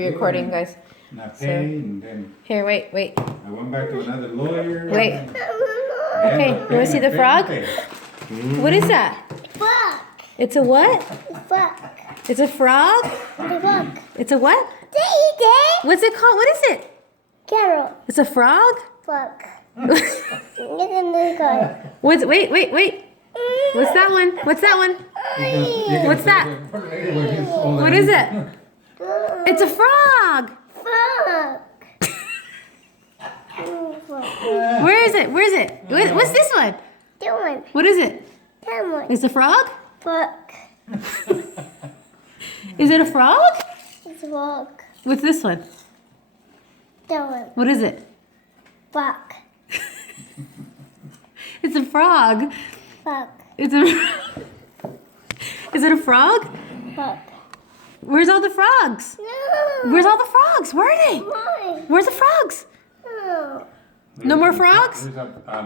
Recording, guys. And I paid, and then Here, wait. I went back to another lawyer. Wait. and Okay, I you want to see the paid, frog? paid. What is that? Frog. It's a what? Frog. It's a frog? The frog. It's a what? Daddy. What's it called? What is it? Carol. It's a frog? Frog. Look at the guy. Wait. What's that one? What's that one? What's that? What is it? It's a frog. Frog. Where is it? What's this one? That one. What is it? That one. It's a frog? Frog. Is it a frog? It's a frog. What's this one? That one. What is it? Frog. It's a frog. Frog. Is it a frog? Frog. Where's all the frogs? No. Where's all the frogs? Where are they? Why? Where's the frogs? No. No more frogs? There's a